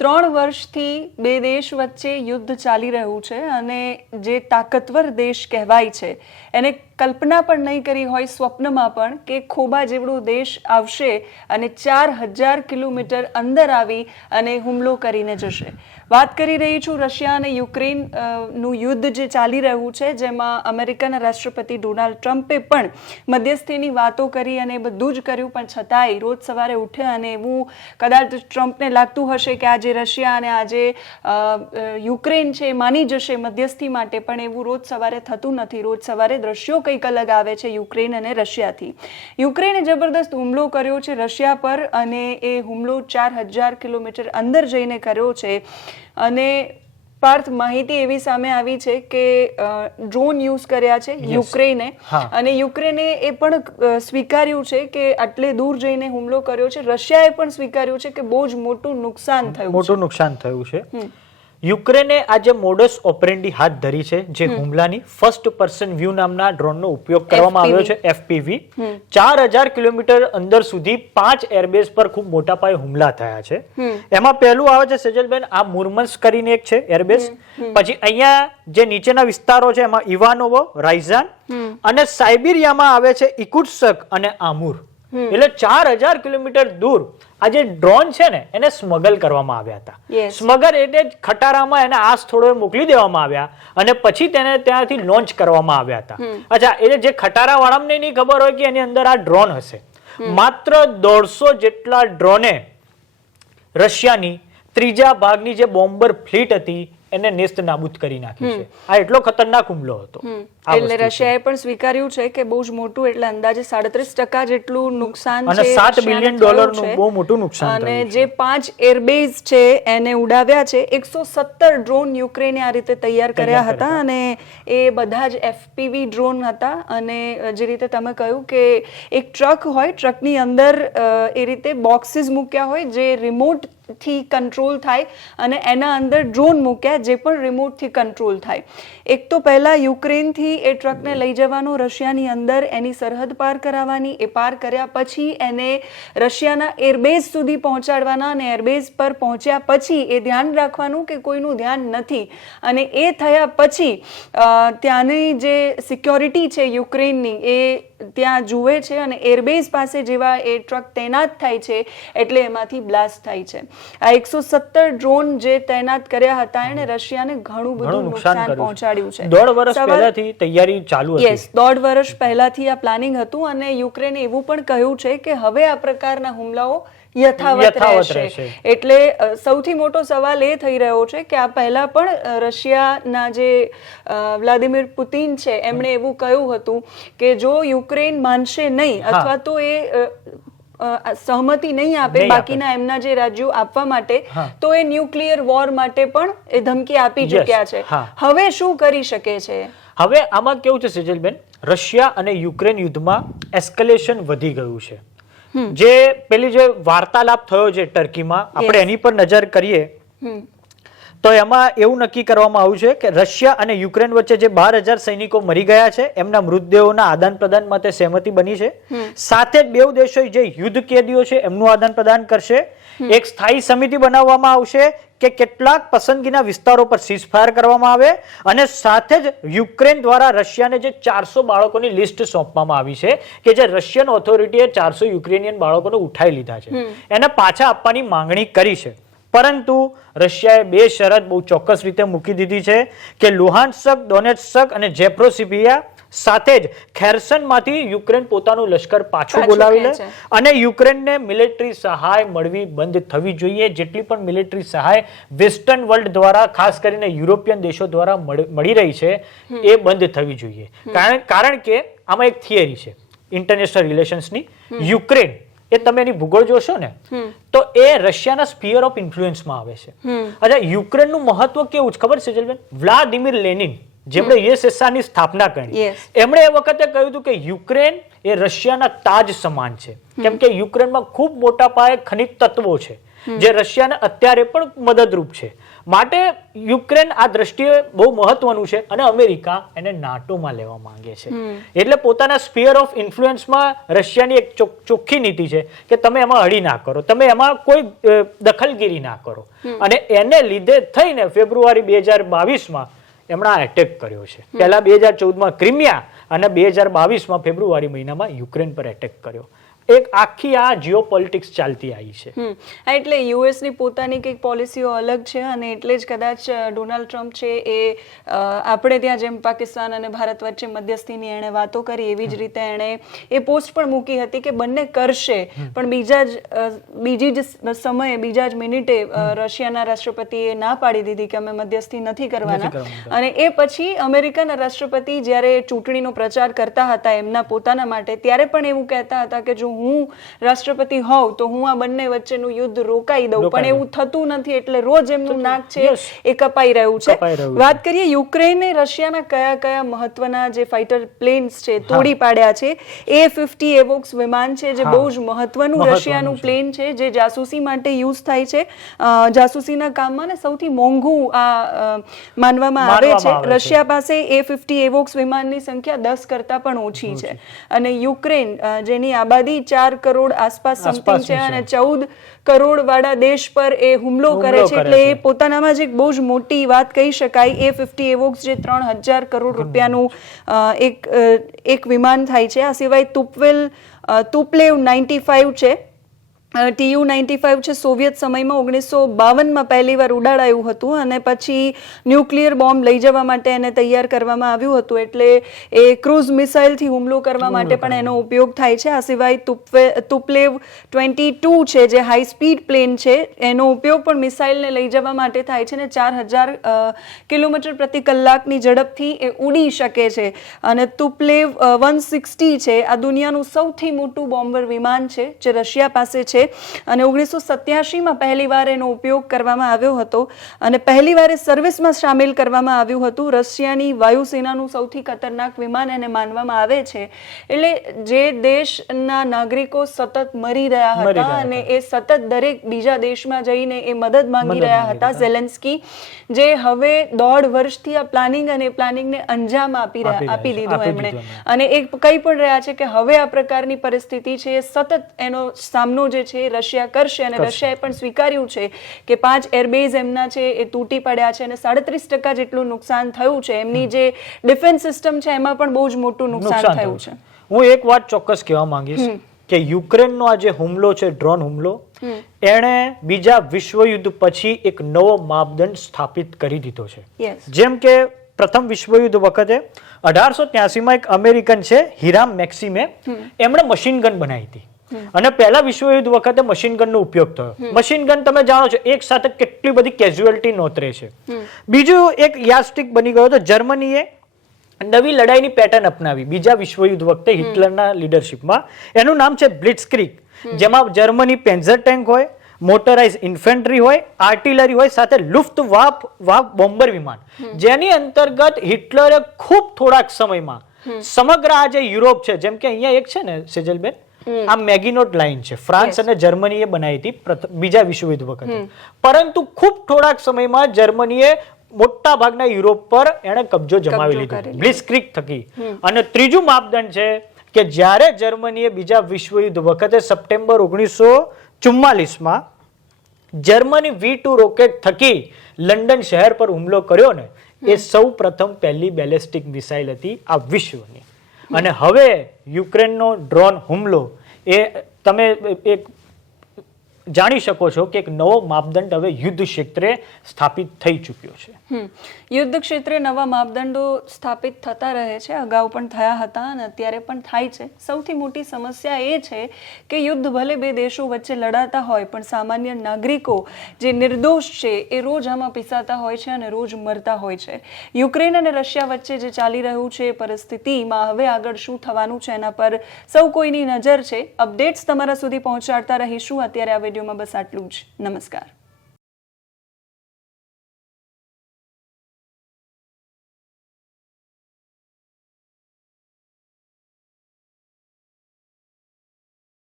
ત્રણ વર્ષથી બે દેશ વચ્ચે યુદ્ધ ચાલી રહ્યું છે અને જે તાકતવર દેશ કહેવાય છે, એને કલ્પના પણ નહીં કરી હોય સ્વપ્નમાં પણ કે ખોબા જેવડો દેશ આવશે અને ચાર હજાર કિલોમીટર અંદર આવી અને હુમલો કરીને જશે. વાત કરી રહી છું રશિયા અને યુક્રેનનું યુદ્ધ જે ચાલી રહ્યું છે, જેમાં અમેરિકાના રાષ્ટ્રપતિ ડોનાલ્ડ ટ્રમ્પે પણ મધ્યસ્થીની વાતો કરી અને બધું જ કર્યું, પણ છતાંય રોજ સવારે ઉઠે અને એવું કદાચ ટ્રમ્પને લાગતું હશે કે આજે રશિયા અને આજે યુક્રેન છે, એ માની જશે મધ્યસ્થી માટે, પણ એવું રોજ સવારે થતું નથી. રોજ સવારે દ્રશ્યો કંઈક અલગ આવે છે યુક્રેન અને રશિયાથી. યુક્રેને જબરદસ્ત હુમલો કર્યો છે રશિયા પર અને એ હુમલો ચાર હજાર કિલોમીટર અંદર જઈને કર્યો છે. અને પાર્થ માહિતી એવી સામે આવી છે કે ડ્રોન યુઝ કર્યા છે યુક્રેને. અને યુક્રેને એ પણ સ્વીકાર્યું છે કે આટલે દૂર જઈને હુમલો કર્યો છે. રશિયાએ પણ સ્વીકાર્યું છે કે બહુ જ મોટું નુકસાન થયું મોટું નુકસાન થયું છે. યુક્રેને આજે મોડસ ઓપરેન્ડી હાથ ધરી છે જે હુમલાની ફર્સ્ટ પર્સન વ્યૂ નામના ડ્રોનનો ઉપયોગ કરવામાં આવ્યો છે એફપીવી ચાર હજાર કિલોમીટર અંદર સુધી પાંચ એરબેઝ પર ખૂબ મોટા પાયે હુમલા થયા છે. એમાં પહેલું આવે છે સેજલબેન આ મુરમન્સ કરીને એક છે એરબેઝ પછી અહીંયા જે નીચેના વિસ્તારો છે એમાં ઇવાનોવો રાઇઝાન અને સાઇબિરિયામાં આવે છે ઇકુટસક અને આમુર. એટલે ચાર હજાર કિલોમીટર દૂર આ જે ડ્રોન છે ને એને સ્મગલ કરવામાં આવ્યા હતા. સ્મગલ એટલે ખટારામાં એને આ સ્થળોએ મોકલી દેવામાં આવ્યા અને પછી તેને ત્યાંથી લોન્ચ કરવામાં આવ્યા હતા. અચ્છા એટલે જે ખટારા વાળાને નહીં ખબર હોય કે એની અંદર આ ડ્રોન હશે. માત્ર દોઢસો જેટલા ડ્રોને રશિયાની ત્રીજા ભાગની જે બોમ્બર ફ્લીટ હતી એને નેસ્ત નાબૂદ કરી નાખી છે. આ એટલો ખતરનાક હુમલો હતો. એટલે રશિયાએ પણ સ્વીકાર્યું છે કે બહુ જ મોટું એટલે અંદાજે સાડત્રીસ ટકા જેટલું નુકસાન અને સાત બિલિયન ડોલરનું બહુ મોટું નુકસાન અને જે પાંચ એરબેઝ છે એને ઉડાવ્યા છે. એકસો સત્તર ડ્રોન યુક્રેને આ રીતે તૈયાર કર્યા હતા અને એ બધા જ એફપીવી ડ્રોન હતા. અને જે રીતે તમે કહ્યું કે એક ટ્રક હોય ટ્રકની અંદર એ રીતે બોક્સીસ મૂક્યા હોય જે રિમોટ થી કંટ્રોલ થાય અને એના અંદર ડ્રોન મૂક્યા જે પણ રિમોટથી કંટ્રોલ થાય. એક તો પહેલાં યુક્રેનથી એ ટ્રકને લઈ જવાનો, રશિયાની અંદર એની સરહદ પાર કરાવવાની, એ પાર કર્યા પછી એને રશિયાના એરબેઝ સુધી પહોંચાડવાના અને એરબેઝ પર પહોંચ્યા પછી એ ધ્યાન રાખવાનું કે કોઈનું ધ્યાન નથી. અને એ થયા પછી ત્યાંની જે સિક્યોરિટી છે યુક્રેનની એ ત્યાં જુએ છે અને એરબેઝ પાસે જેવા એ ટ્રક તૈનાત થાય છે એટલે એમાંથી બ્લાસ્ટ થાય છે. આ એકસો સત્તર ડ્રોન જે તૈનાત કર્યા હતા એણે રશિયાને ઘણું બધું નુકસાન પહોંચાડ્યું છે. છે. દોઢ વર્ષ પહેલાથી તૈયારી ચાલુ હતી. યસ દોઢ વર્ષ પહેલાથી આ પ્લાનિંગ હતું અને યુક્રેને એવું પણ કહ્યું છે કે હવે આ પ્રકારના હુમલાઓ યથાવત રહેશે. એટલે સૌથી મોટો સવાલ એ થઈ રહ્યો છે કે આ પહેલા પણ રશિયાના જે વ્લાદિમીર પુતિન છે એમણે એવું કહ્યું હતું કે જો યુક્રેન માનશે નહીં અથવા તો એ સહમતિ નહીં આપે બાકીના એમના જે રાજ્યો આપવા માટે તો એ ન્યુક્લિયર વોર માટે પણ એ ધમકી આપી ચૂક્યા છે. હવે શું કરી શકે છે? હવે આમાં કેવું છે સેજલબેન? રશિયા અને યુક્રેન યુદ્ધમાં એસ્કેલેશન વધી ગયું છે. જે પેલી જે વાર્તાલાપ થયો છે ટર્કીમાં આપણે એની પર નજર કરીએ તો એમાં એવું નક્કી કરવામાં આવ્યું છે કે રશિયા અને યુક્રેન વચ્ચે જે બાર હજાર સૈનિકો મરી ગયા છે એમના મૃતદેહોના આદાન પ્રદાન માટે સહેમતિ બની છે. સાથે જ બેઉ દેશો જે યુદ્ધ કેદીઓ છે એમનું આદાન પ્રદાન કરશે. એક સ્થાયી સમિતિ બનાવવામાં આવશે કે કેટલાક પસંદગીના વિસ્તારો પર સીઝફાયર કરવામાં આવે અને સાથે જ યુક્રેન દ્વારા રશિયાને જે ચારસો બાળકોની લિસ્ટ સોંપવામાં આવી છે કે જે રશિયન ઓથોરિટીએ ચારસો યુક્રેનિયન બાળકોને ઉઠાઈ લીધા છે. એને પાછા આપવાની માંગણી કરી છે. પરંતુ રશિયાએ બે શરત બહુ ચોક્કસ રીતે મૂકી દીધી છે કે લુહાન્સક ડોનેટ્સક અને જેપ્રોસિપિયા સાથે જ ખેરસનમાંથી યુક્રેન પોતાનું લશ્કર પાછું પાછું બોલાવી લે અને યુક્રેનને મિલિટરી સહાય મળવી બંધ થવી જોઈએ. જેટલી પણ મિલિટરી સહાય વેસ્ટર્ન વર્લ્ડ દ્વારા ખાસ કરીને યુરોપિયન દેશો દ્વારા મળી રહી છે એ બંધ થવી જોઈએ. કારણ કારણ કે આમાં એક થિયરી છે ઇન્ટરનેશનલ રિલેશન્સની. યુક્રેન એ તમે એની ભૂગોળ જોશો ને તો એ રશિયાના સ્પીયર ઓફ ઇન્ફ્લુઅન્સમાં આવે છે. અચ્છા યુક્રેનનું મહત્વ કેવું છે? ખબર છે જલબેન? વ્લાદિમીર લેનિન જેમણે યુએસએસઆરની સ્થાપના કરી. એમણે એ વખતે કહ્યું હતું કે યુક્રેન એ રશિયાના તાજ સમાન છે. કેમ કે યુક્રેનમાં ખૂબ મોટા પાયે ખનિજ તત્વો છે જે રશિયાને અત્યારે પણ મદદરૂપ છે. માટે યુક્રેન આ દ્રષ્ટિએ બહુ મહત્વનું છે અને અમેરિકા એને નાટોમાં લેવા માંગે છે. એટલે પોતાના સ્પીયર ઓફ ઇન્ફ્લુઅન્સમાં રશિયાની એક ચોખ્ખી નીતિ છે કે તમે એમાં અડી ના કરો તમે એમાં કોઈ દખલગીરી ના કરો. અને એને લીધે થઈને ફેબ્રુઆરી બે હજાર બાવીસમાં એમણે આ એટેક કર્યો છે. પહેલા બે હજાર ચૌદમાં ક્રિમિયા અને બે હજાર બાવીસમાં ફેબ્રુઆરી મહિનામાં યુક્રેન પર એટેક કર્યો. એક આખી આ જીઓ પોલિટિક્સ ચાલતી આવી છે. એટલે યુએસની પોતાની કંઈક પોલિસીઓ અલગ છે અને એટલે જ કદાચ ડોનાલ્ડ ટ્રમ્પ છે એ આપણે ત્યાં જેમ પાકિસ્તાન અને ભારત વચ્ચે મધ્યસ્થીની એણે વાતો કરી એવી જ રીતે એણે એ પોસ્ટ પણ મૂકી હતી કે બંને કરશે. પણ બીજા જ બીજી જ સમયે બીજા જ મિનિટે રશિયાના રાષ્ટ્રપતિએ ના પાડી દીધી કે અમે મધ્યસ્થી નથી કરવાના. કરવાના. અને એ પછી અમેરિકાના રાષ્ટ્રપતિ જ્યારે ચૂંટણીનો પ્રચાર કરતા હતા એમના પોતાના માટે ત્યારે પણ એવું કહેતા હતા કે જો હું રાષ્ટ્રપતિ હોઉં તો હું આ બંને વચ્ચેનું યુદ્ધ રોકાઈ દઉં. પણ એવું થતું નથી એટલે રોજ એમનું નાક છે એ કપાઈ રહ્યું છે. વાત કરીએ યુક્રેને રશિયાના કયા કયા મહત્વના જે ફાઇટર પ્લેન્સ છે તોડી પાડ્યા છે? એ ફિફ્ટી એવોક્સ વિમાન છે જે બહુ જ મહત્વનું રશિયાનું પ્લેન છે જે જાસૂસી માટે યુઝ થાય છે. જાસૂસીના કામમાં ને સૌથી મોંઘું આ માનવામાં આવે છે. રશિયા પાસે એ ફિફ્ટી એવોક્સ વિમાનની સંખ્યા દસ કરતા પણ ઓછી છે. અને યુક્રેન જેની આબાદી ચાર કરોડ આસપાસ સમથિંગ છે અને ચૌદ કરોડ વાળા દેશ પર એ હુમલો કરે છે એટલે એ પોતાનામાં જ એક બહુ જ મોટી વાત કહી શકાય. એ ફિફ્ટી એવોક્સ જે ત્રણ હજાર કરોડ રૂપિયાનું એક એક વિમાન થાય છે. આ સિવાય તુપવેલ તુપલેવ નાઇન્ટી ફાઇવ છે. ટીયુ નાઇન્ટી ફાઇવ છે સોવિયત સમયમાં ઓગણીસો બાવનમાં પહેલી વાર ઉડાડાયું હતું અને પછી ન્યુક્લિયર બોમ્બ લઈ જવા માટે એને તૈયાર કરવામાં આવ્યું હતું. એટલે એ ક્રૂઝ મિસાઇલથી હુમલો કરવા માટે પણ એનો ઉપયોગ થાય છે. આ સિવાય તુપવે તુપલેવ ટ્વેન્ટી ટુ છે જે હાઈ સ્પીડ પ્લેન છે એનો ઉપયોગ પણ મિસાઇલને લઈ જવા માટે થાય છે ને ચાર હજાર કિલોમીટર પ્રતિ કલાકની ઝડપથી એ ઉડી શકે છે. અને તુપલેવ વન સિક્સટી છે આ દુનિયાનું સૌથી મોટું બોમ્બર વિમાન છે જે રશિયા પાસે છે. અને ઓગણીસો સત્યાસીમાં પહેલીવાર એનો ઉપયોગ કરવામાં આવ્યો હતો અને પહેલીવાર એ સર્વિસમાં સામેલ કરવામાં આવ્યું હતું. રશિયાની વાયુસેનાનું સૌથી ખતરનાક વિમાન એને માનવામાં આવે છે. એટલે જે દેશના નાગરિકો સતત મરી રહ્યા હતા અને એ સતત દરેક બીજા દેશમાં જઈને એ મદદ માંગી રહ્યા હતા. ઝેલેન્સ્કી જે હવે દોઢ વર્ષથી આ પ્લાનિંગ અને પ્લાનિંગને અંજામ આપી રહ્યા આપી છે, દીધો એમણે. એમણે. અને એ કહી પણ રહ્યા છે કે હવે આ પ્રકારની પરિસ્થિતિ છે એ સતત એનો સામનો જે છે રશિયા કરશે અને રશિયાએ પણ સ્વીકાર્યું છે કે પાંચ એરબેઝ એમના છે એ તૂટી પડ્યા છે અને સાડત્રીસ ટકા જેટલું નુકસાન થયું છે. એમની જે ડિફેન્સ સિસ્ટમ છે એમાં પણ બહુ જ મોટું નુકસાન થયું છે. હું એક વાત ચોક્કસ કહેવા માંગીશ કે યુક્રેનનો આ જે હુમલો છે ડ્રોન હુમલો એણે બીજા વિશ્વયુદ્ધ પછી એક નવો માપદંડ સ્થાપિત કરી દીધો છે. જેમ કે પ્રથમ વિશ્વયુદ્ધ વખતે અઢારસો ત્યાસીમાં એક અમેરિકન છે હિરામ મેક્સિમે એમણે મશીન ગન બનાવી હતી. અને પહેલા વિશ્વયુદ્ધ વખતે મશીન ગનનો ઉપયોગ થયો. મશીન ગન તમે જાણો છો એક સાથે કેટલી બધી કેઝ્યુઅલિટી નોતરે છે. બીજું એક યાસ્ટિક બની ગયો તો જર્મનીએ નવી લડાઈની પેટર્ન અપનાવી. બીજા વિશ્વયુદ્ધ વખતે હિટલરના લીડરશિપમાં એનું નામ છે બ્લિટ્સક્રીગ જેમાં જર્મની પેન્ઝર ટેન્ક હોય મોટરાઇઝ ઇન્ફેન્ટ્રી હોય આર્ટિલરી હોય સાથે લુફ્ત વાફ વાફ બોમ્બર વિમાન. જેની અંતર્ગત હિટલરે ખૂબ થોડાક સમયમાં સમગ્ર આ જે યુરોપ છે જેમ કે અહીંયા એક છે ને સેજલબેન? આ મેગીનોટ લાઇન છે. ફ્રાન્સ અને જર્મનીએ બનાવી હતી બીજા વિશ્વયુદ્ધ વખતે. પરંતુ ખૂબ થોડાક સમયમાં જર્મનીએ મોટા ભાગના યુરોપ પર એણે કબજો જમાવી લીધો. બ્લિસ્ક્રિક થકી. અને ત્રીજું માપદંડ છે કે જ્યારે જર્મનીએ બીજા વિશ્વયુદ્ધ વખતે સપ્ટેમ્બર ઓગણીસો ચુમ્માલીસમાં જર્મની વી ટુ રોકેટ થકી લંડન શહેર પર હુમલો કર્યો ને એ સૌ પ્રથમ પહેલી બેલેસ્ટિક મિસાઇલ હતી આ વિશ્વની. અને હવે યુક્રેનનો ડ્રોન હુમલો એ તમે એક જાણી શકો છો કે એક નવો માપદંડ હવે યુદ્ધ ક્ષેત્રે સ્થાપિત થઈ ચૂક્યો છે. યુદ્ધ ક્ષેત્રે નવા માપદંડો સ્થાપિત થતા રહે છે. અગાઉ પણ થયા હતા અને અત્યારે પણ થાય છે. સૌથી મોટી સમસ્યા એ છે કે યુદ્ધ ભલે બે દેશો વચ્ચે લડાતા હોય, પણ સામાન્ય નાગરિકો જે નિર્દોષ છે એ રોજ આમાં પીસાતા હોય છે અને રોજ મરતા હોય છે. યુક્રેન અને રશિયા વચ્ચે જે ચાલી રહ્યું છે પરિસ્થિતિમાં હવે આગળ શું થવાનું છે એના પર સૌ કોઈની નજર છે. અપડેટ્સ તમારા સુધી પહોંચાડતા રહીશું. અત્યારે આ વિડીયોમાં બસ આટલું જ. નમસ્કાર.